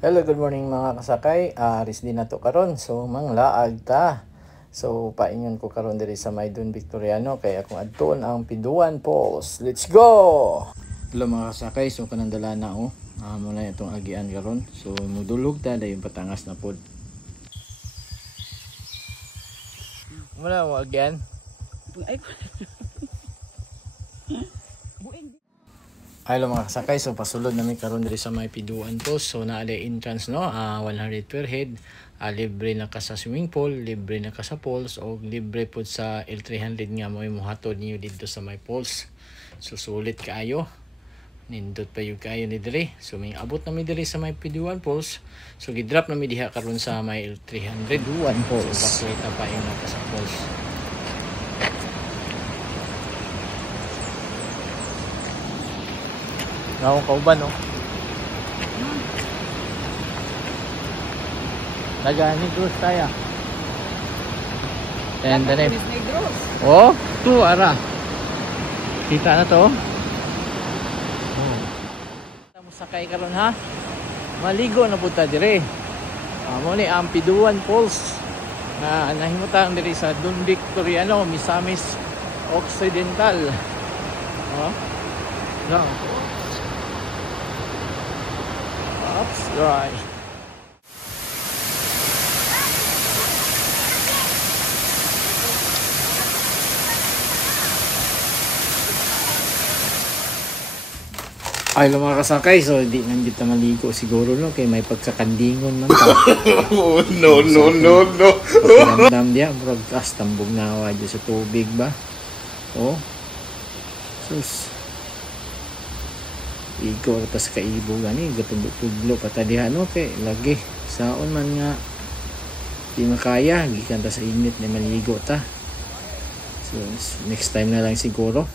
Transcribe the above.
Hello, good morning mga kasakay. Aris din na to karon. So manglaag ta. So paingon ko karon diri sa Maydon Victoriano kay akong adton ang Piduan Falls. Let's go. Hello mga kasakay, so kanandala na muna itong agian karon. So mudulog ta dayon patangas na pod. Muna mo agian. Hello mga kasakay, so pasulod namin karon diri sa may Piduan Falls. So naala entrance 100 per head. Libre na ka sa swimming pool, libre na ka sa falls, o libre po sa L300 nga mo muhatod niyo dito sa may falls. So sulit kaayo. Nindot pa yung kayo ni diri. So may abot na mi diri sa may Piduan Falls. So gidrop na mi diha karon sa may L300 Piduan Falls. So bakit pa yung naka sa falls. Akong kauban Nagani Cruz tayo. And then tu ara. Kita na to. Tamo sakay karon ha. Maligo na punta dire. Mo ni ang Piduan Falls na nahimutan diri sa Don Victoriano, Misamis Occidental. No. Oops, right. Ay mga kasakay, so di nang kita maligo siguro kay may pagkakandingon man ta. Oh, no. Pakiramdam dia broadcast tambog na awa sa tubig ba. Sus. Igo tas kaibo gani gatublo patadihan kay lagi saon man nga di makaya gikan ta sa init na maligo ta. So next time na lang siguro.